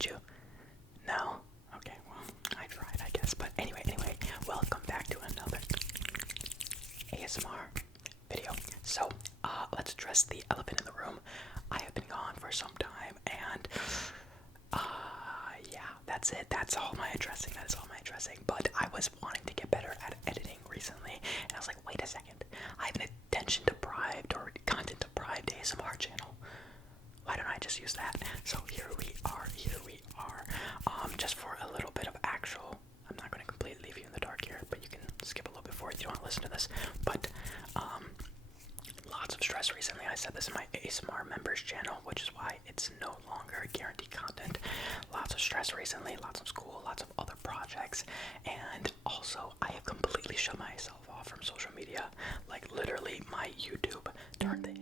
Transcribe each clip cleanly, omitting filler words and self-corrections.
Did you? No? Okay, well, I tried, I guess. But anyway, welcome back to another ASMR video. So, let's address the elephant in the room. I have been gone for some time, and, yeah, that's it. That's all my addressing. That is all my addressing. But I was wanting to get better at editing recently, and I was like, wait a second. I have an attention-deprived or content-deprived ASMR channel. Why don't I just use that? So here we are. Just for a little bit of actual, I'm not going to completely leave you in the dark here, but you can skip a little bit forward if you don't want to listen to this. But lots of stress recently. I said this in my ASMR members channel, which is why it's no longer guaranteed content. Lots of stress recently, lots of school, lots of other projects, and also I have completely shut myself off from social media. Like literally my YouTube turned the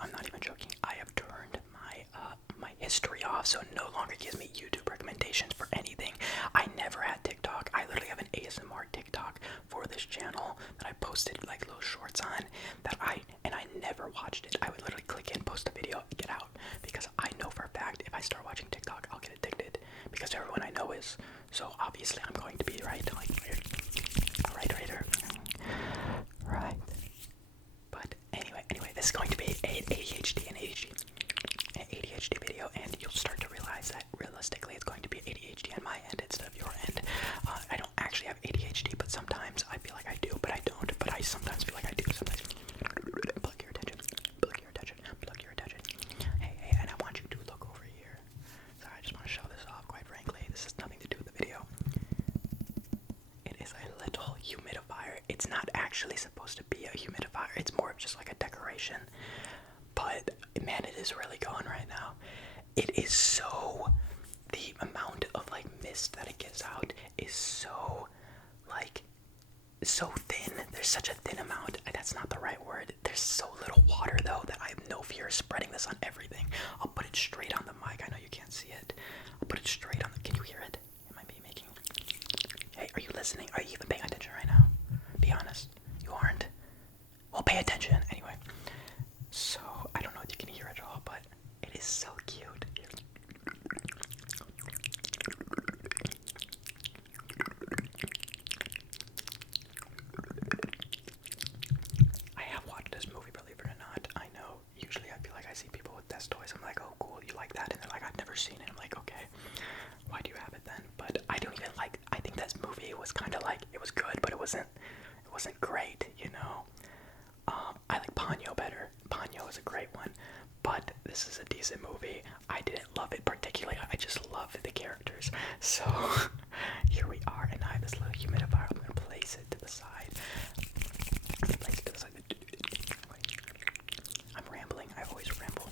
I'm not even joking. I have turned my history off, so it no longer gives me YouTube recommendations for anything. I never had TikTok. I literally have an ASMR TikTok for this channel that I posted like little shorts on and I never watched it. I would literally click in, post a video, get out, because I know for a fact if I start watching TikTok, I'll get addicted because everyone I know is. So obviously I'm going to be right. Right. But anyway, this is going to be an ADHD video, and you'll start to realize that realistically it's going to be ADHD on my end instead of your end. I don't actually have ADHD, but sometimes I feel like I do, but I don't. But I sometimes feel like I do. Sometimes. Plug your attention. Hey, and I want you to look over here. So I just want to show this off, quite frankly. This has nothing to do with the video. It is a little humidifier. It's not actually supposed to be a humidifier. It's more of just like a decoration. But man, it is really going right now. It is so, the amount of like mist that it gives out is so thin. There's such a thin amount. That's not the right word. There's so little water though that I have no fear of spreading this on everything. I'll put it straight on the mic. I know you can't see it. I'll put it straight on the, can you hear it? It might be making, hey, are you listening? Are you even paying attention right now? Be honest. You aren't? Well, pay attention anyway. So, I don't know if you can hear it at all, but it is so cute. I have watched this movie, believe it or not. I know, usually I feel like I see people with desk toys. I'm like, oh cool, you like that? And they're like, I've never seen it. I'm like, okay, why do you have it then? But I don't even like, I think this movie was kind of like, it was good, but it wasn't great, you know? I like Ponyo better. Ponyo is a great one, but this is a decent movie. I didn't love it particularly. I just loved the characters. So here we are, and I have this little humidifier. I'm gonna place it to the side. I'm rambling. I always ramble.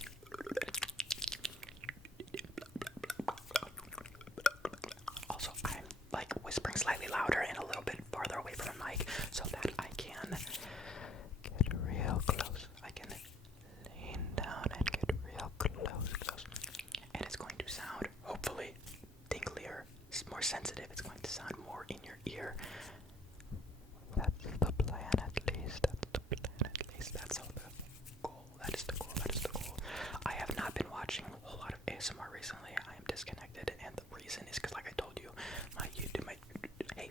Also, I'm like whispering slightly louder and a little bit farther away from the mic so that I can get real close. I can lean down and get real close. And it's going to sound, hopefully, tinklier, more sensitive. It's going to sound more in your ear. That's the plan, at least. That's how the goal. That is the goal. I have not been watching a whole lot of ASMR recently. I am disconnected, and the reason is because, like I told you, my YouTube, hey.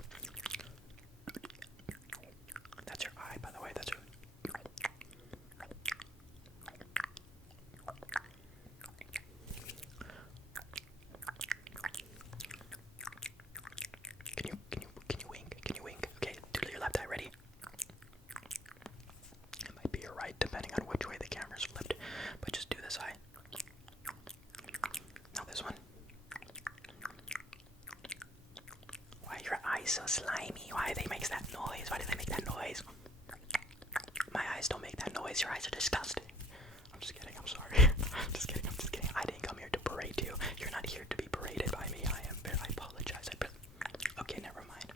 That's your eye, by the way. That's your. Can you wink? Okay, do your left eye. Ready? It might be your right, depending on which way the camera's flipped. But just do this eye. Now this one. Why are your eyes so slimy? Why do they make that noise? My eyes don't make that noise. Your eyes are disgusting. I'm just kidding. I'm sorry. I'm just kidding. I didn't come here to berate you. You're not here to be berated by me. I apologize. Okay, never mind.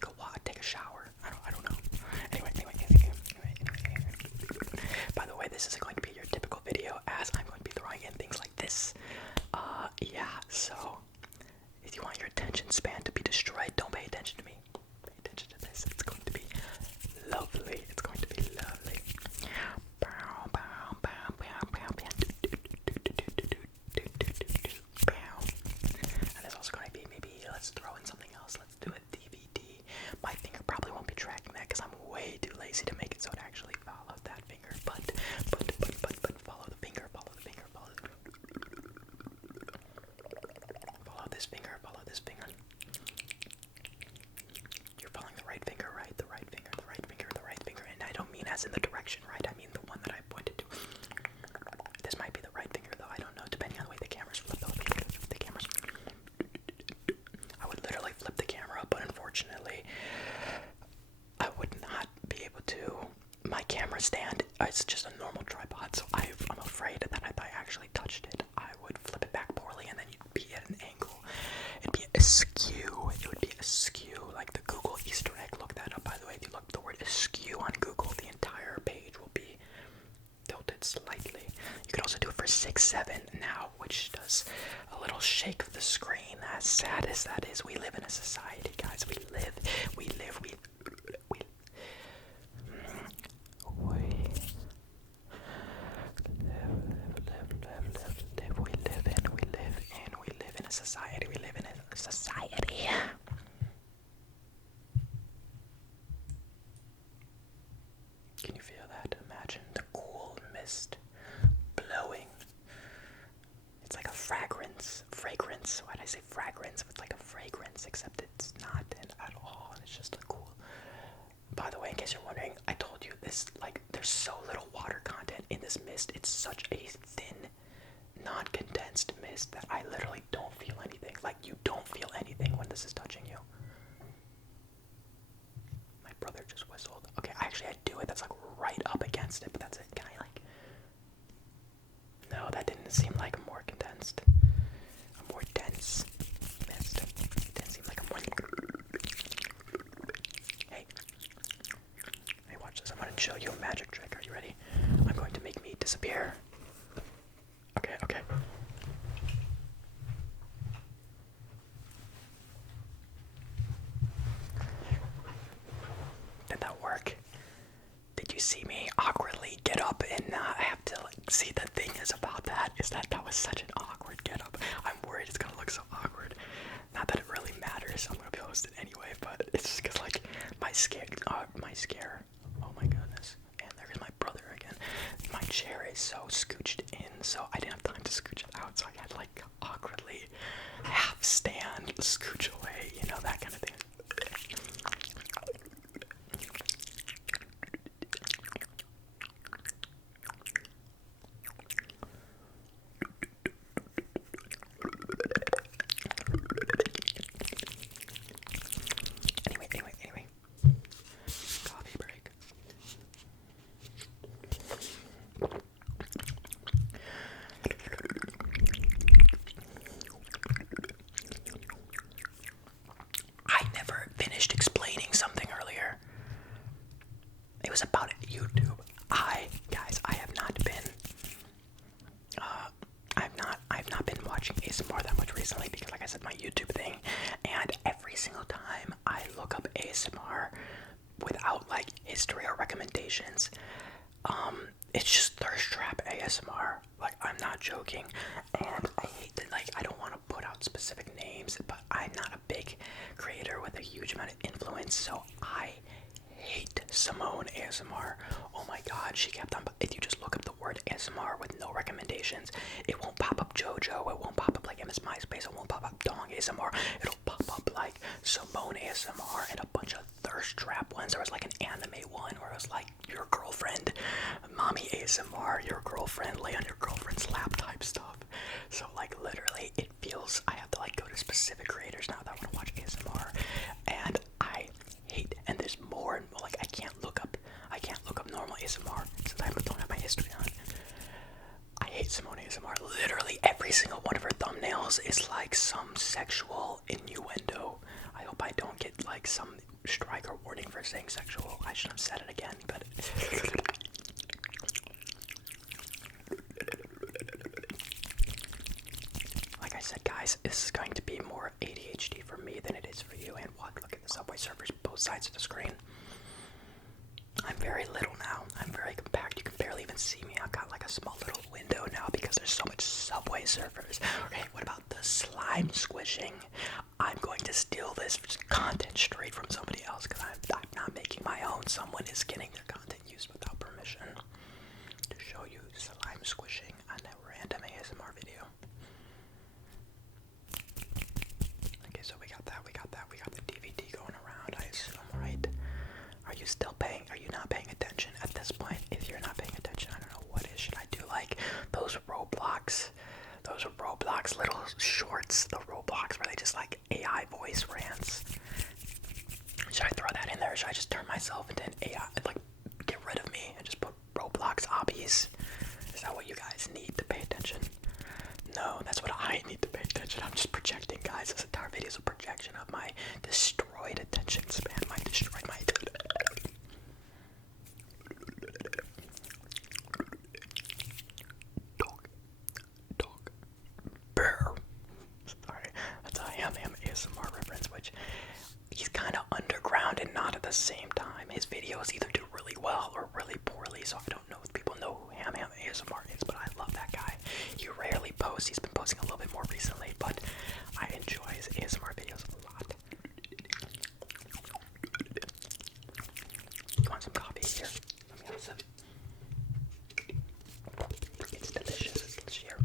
Go take a shower. I don't know. Anyway. By the way, this isn't going to be your typical video, as I'm going to be throwing in things like this. Yeah. So, if you want your attention span to be destroyed, don't pay attention to me. Pay attention to this. It's going to be lovely. this finger, follow this finger. You're following the right finger, right? The right finger, the right finger, the right finger. And I don't mean as in the direction, right? I mean the one that I pointed to. This might be the right finger, though. I don't know, depending on the way the camera's flipped. The camera's... I would literally flip the camera, but unfortunately, I would not be able to. My camera stand, it's just a normal tripod, so I'm afraid that if I actually touched it, I would flip it back poorly, and then you'd be at an angle. It'd be askew. It would be askew, like the Google Easter egg. Look that up, by the way. If you look the word askew on Google, the entire page will be tilted slightly. You could also do it for 6-7 now, which does a little shake of the screen. As sad as that is, we live in a society, guys. We live in a society. We live in a society. Can you feel that? Imagine the cool mist blowing. It's like a fragrance. Why'd I say fragrance? It's like a fragrance, except it's not at all. It's just a cool. By the way, in case you're wondering, I told you this, like, there's so little water content in this mist. It's such a thin, non-condensed mist that I literally don't feel anything. Like, you don't feel anything when this is touching you. My brother just whistled. Okay, I do it. That's like right up against it, but that's it. Can I, like... No, that didn't seem like a more condensed, a more dense mist. It didn't seem like a more... Hey, watch this. I'm going to show you a magic trick. Are you ready? I'm going to make me disappear. Okay. Did that work? Did you see me awkwardly get up and I have to, like, see, the thing is about that is that was such an awkward get up. I'm worried it's gonna look so awkward. Not that it really matters. I'm gonna post it anyway, but it's just because, like, my scare. Oh my goodness. And there's my brother again. My chair is so scooched in, so I didn't have time to scooch it out, so I had to, like, awkwardly half stand, scooch away, you know, that kind of thing. Anyway. Coffee break. I never finished explaining something earlier. It was about YouTube. I've not been watching ASMR that much recently because, like I said, my YouTube thing, and every single time I look up ASMR without, like, history or recommendations, it's just thirst trap ASMR. Like, I'm not joking, and I hate that, like, I don't want to put out specific names, but I'm not a big creator with a huge amount of influence, so I hate Simone ASMR. Oh my god, she kept on... If you just look up the word ASMR with no recommendations, it won't pop up Jojo, it won't pop up, like, MS MySpace, it won't pop up Dong ASMR, it'll pop up, like, Simone ASMR and a bunch of thirst trap ones. There was, like, an anime one where it was, like, your girlfriend, mommy ASMR, your girlfriend, lay on your girlfriend's lap type stuff. So, like, literally, it feels... I have to, like, go to specific creators now that I want to watch ASMR, and I hate... And there's more, like, I can't look up normal ASMR since I don't have my history on. I hate Simone ASMR. Literally every single one of her thumbnails is like some sexual innuendo. I hope I don't get, like, some strike or warning for saying sexual. I shouldn't have said it again, but... Like I said, guys, this is going to be more ADHD for me than it is for you. And look at the Subway Surfers, both sides of the screen. I'm very little now. I'm very compact. You can barely even see me. I've got, like, a small little window now because there's so much Subway Surfers. Okay, what about the slime squishing? I'm going to steal this content straight from somebody else because I'm not making my own. Someone is getting their content used without permission to show you slime squishing on a random ASMR video. Roblox. Those are Roblox little shorts, the Roblox where they just like AI voice rants. Should I throw that in there, or should I just turn myself into an AI, like get rid of me and just put Roblox hobbies? Is that what you guys need to pay attention? No, that's what I need to pay attention. I'm just projecting, guys. This entire video is a projection of my destroyed attention span. My dog. Bear. Sorry, that's a HamHam ASMR reference, which he's kind of underground and not at the same time. His videos either do really well or really poorly, so I don't know if people know who HamHam ASMR is, but I love that guy. He rarely posts. He's been posting a little bit more recently, but I enjoy his ASMR videos a lot. You want some coffee? Here, let me have some. It's delicious. It's here.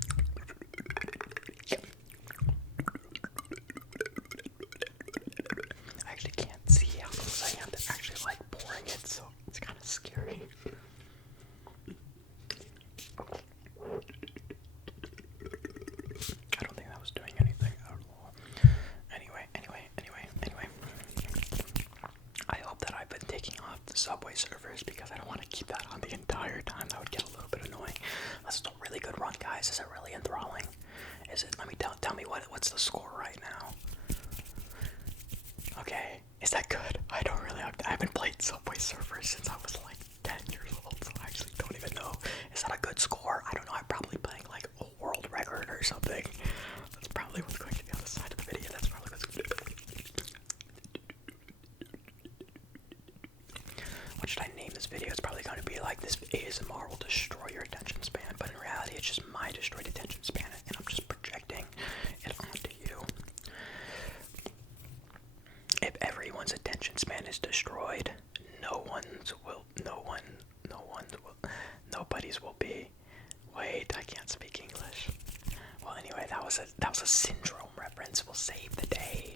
I actually can't see how close I am to actually like pouring it, so it's kind of scary. I don't think that was doing anything at all. Anyway. I hope that I've been taking off the Subway servers because I don't want to keep that on the entire time. That would get a little bit annoying. That's a really good run, guys. Is it really enthralling? Is it? Let me tell me what's the score right now. Okay, is that good? I don't really have to. I haven't played Subway servers since I was like 10 years old, so I actually don't even know. Is that a good score? I don't know. I'm probably playing like a world record or something. That's probably what's going to be on the side of the video. That's probably what's going to be. What should I name this video? It's probably going to be like, this ASMR will destroy your attention span, but in reality it's just my destroyed attention span, and I'm just projecting it onto you. If everyone's attention span is destroyed, nobody's will be. Wait, I can't speak English. Well, anyway, that was a syndrome reference. We'll save the day.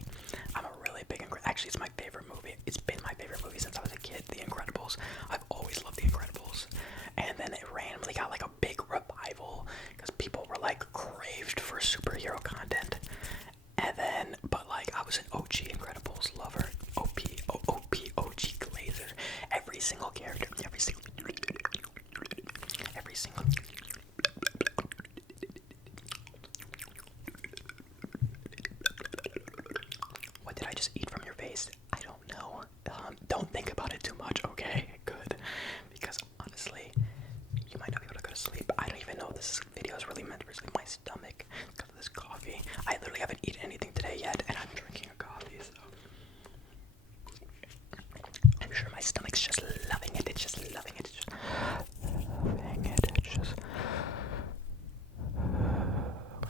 I'm a really big actually, it's my favorite movie. It's been my favorite movie since I was a kid. The Incredibles. I've always loved The Incredibles, and then it randomly got like a big revival because people were like craved for superhero content. And then, but like, I was an OG Incredibles lover. OG Glazer. Every single character, every single. What did I just eat from your face? I don't know. Don't think about it too much, okay? Good. Because honestly, you might not be able to go to sleep. I don't even know if this video is really meant for my stomach because of this coffee. I literally haven't eaten anything today yet, and I'm drinking a coffee, so I'm sure my stomach's just loving it. It's just loving it. It's just loving it. It's just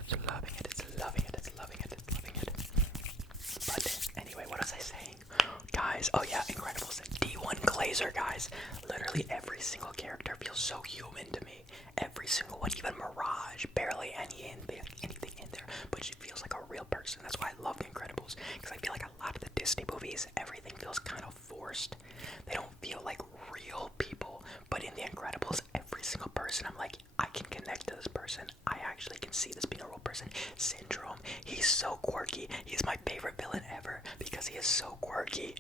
it's loving it. It's loving it. It's loving it. It's loving it. But anyway, what was I saying? Guys, oh yeah, Incredibles. D1 Glazer, guys. Literally every single character feels so human to me. Every single one, even Mirage, barely anything in there, but she feels like a real person. That's why I love The Incredibles, because I feel like a lot of the Disney movies, everything feels kind of forced. They don't feel like real people, but in The Incredibles, every single person, I'm like, I can connect to this person. I actually can see this being a real person. Syndrome, he's so quirky. He's my favorite villain ever because he is so quirky.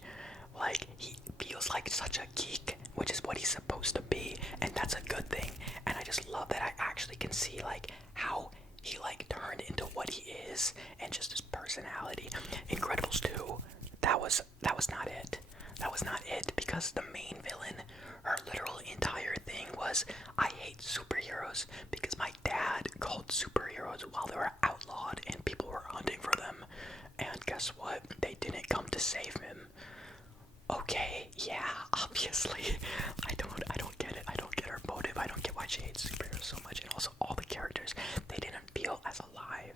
Like, he feels like such a geek, which is what he's supposed to be, and that's a good thing. And I just love that I actually can see like how he like turned into what he is and just his personality. Incredibles 2, that was not it. That was not it, because the main villain, her literal entire thing was, I hate superheroes because my dad called superheroes while they were outlawed and people were hunting for them. And guess what? They didn't come to save him. Okay, yeah, obviously. I don't get it. I don't get her motive. I don't get why she hates superheroes so much. And also all the characters, they didn't feel as alive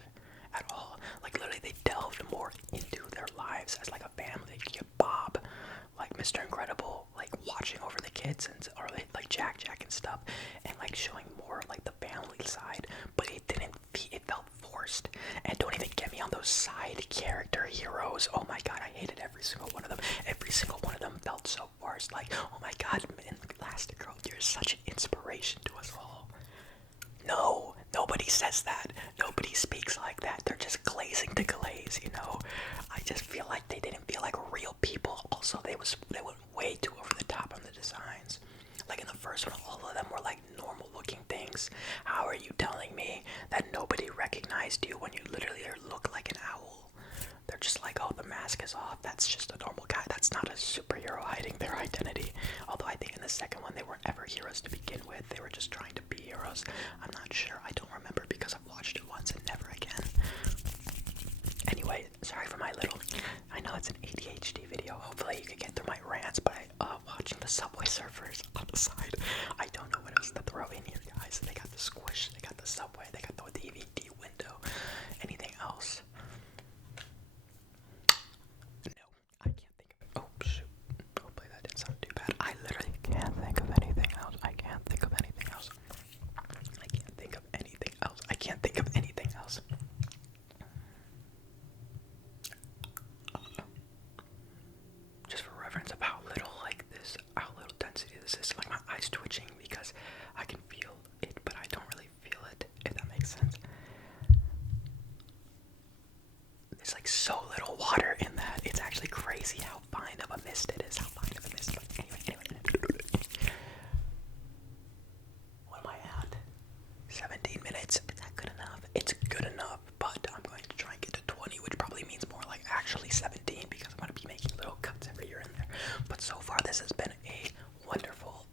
at all. Like literally they delved more into their lives as like a family. You get Bob, like Mr. Incredible, like watching over the kids, and or like Jack and stuff, and like showing more like the family side, but it felt forced. And don't even get me on those side character heroes. Oh my god, I hated every single one of them. Every single one of them felt so forced. Like, oh my god, Elastigirl, you're such an inspiration to us all. No, nobody says that. Nobody speaks like that. They're just glazing to glaze, you know. I just feel like they didn't feel like real people. Also, they went way too over the top on the designs. Like in the first one, all of them were like normal looking things. How are you telling me that nobody recognized you when you literally look like an owl? They're just like, oh, the mask is off. That's just a normal guy. That's not a superhero hiding their identity. Although I think in the second one, they weren't ever heroes to begin with. They were just trying to be heroes. I'm not sure. I don't remember because I've watched it once and never again. Anyway, sorry for my little... I know it's an ADHD video. Hopefully you can get through my rants by watching the Subway Surfers on the side. I don't know what else to throw in here, guys. They got the Squish, they got the Subway, they got the DVD window. Anything else? No, I can't think of it. Oh, shoot. Hopefully that didn't sound too bad. I literally can't think of anything else. I can't think of anything else. I can't think of anything else. I can't think of anything else. Just for reference of how little density this is, like my eyes twitching because I can feel it, but I don't really feel it, if that makes sense. There's like so little water in that. It's actually crazy how fine of a mist it is. How fine of a mist. But anyway. What am I at? 17 minutes. Is that good enough? It's good enough, but I'm going to try and get to 20, which probably means more like actually 17 because I'm going to be making little cuts every here and there. But so far, this has been a wonderful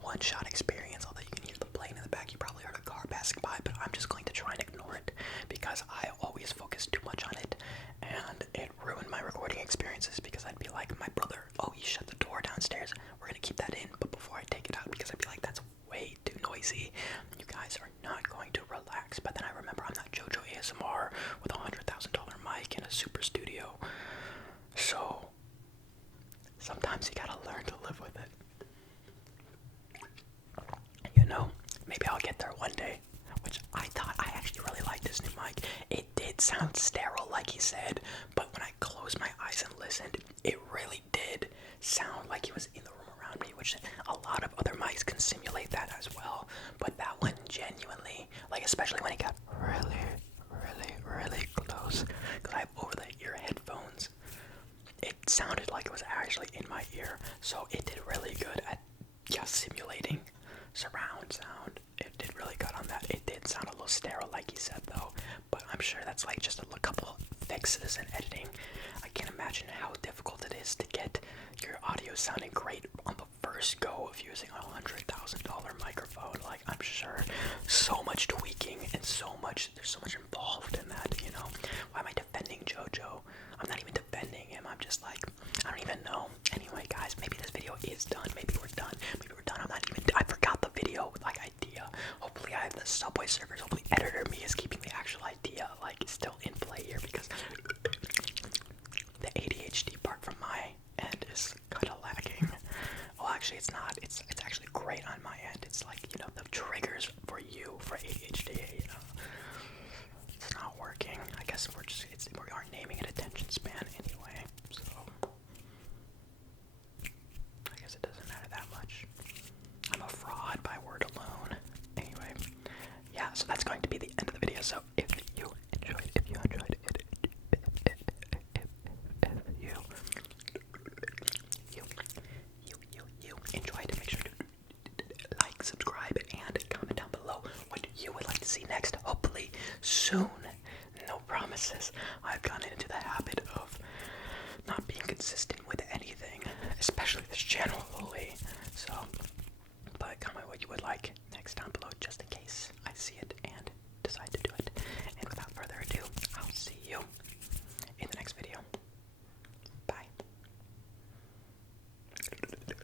one-shot experience. Although you can hear the plane in the back, you probably heard a car passing by, but I'm just going to try and ignore it because I always focus too much on it, and it ruined my recording experiences because I'd be like, my brother, oh, you shut the door downstairs, we're gonna keep that in, but before I take it out, because I'd be like, that's way too noisy, you guys are not going to relax. But then I remember I'm not Jojo ASMR with a $100,000 mic in a super studio, so sometimes you gotta learn to live with it. You know, maybe I'll get there one day, which I thought I actually really liked this new mic. It did sound sterile, like he said, but when I closed my eyes and listened, it really did sound like he was in the room around me, which a lot of other mics can simulate that as well. But that one genuinely, like especially when it got really close, because I have over-the-ear headphones, it sounded like it was actually in my ear. So it did really good at simulating surround sound. It did really good on that. It did sound a little sterile, like he said, though. But I'm sure that's like just a couple fixes in editing. I can't imagine how difficult it is to get your audio sounding great on the first go of using a $100,000 microphone. Like, I'm sure so much tweaking and there's so much involved in that, you know. Why am I defending Jojo? I'm not even defending him. I'm just like, I don't even know. Anyway, guys, maybe this video is done. Maybe we're done. I forgot the video like idea. Hopefully I have the Subway Surfers. Hopefully editor me is keeping the actual idea like still in play here, because the ADHD part from my end is kind of lacking. Well, actually it's not. It's actually great on my end. It's like, you know, the triggers for ADHD, you know, it's not working. I guess we are naming it attention span anyway, so I guess it doesn't matter that much. I'm a fraud by word alone. Anyway, yeah, so that's going to be the end of the video. So if you enjoyed it, make sure to like, subscribe, and comment down below what you would like to see next. Hopefully soon. No promises. I've gotten into the habit of not being consistent with anything, especially this channel fully. So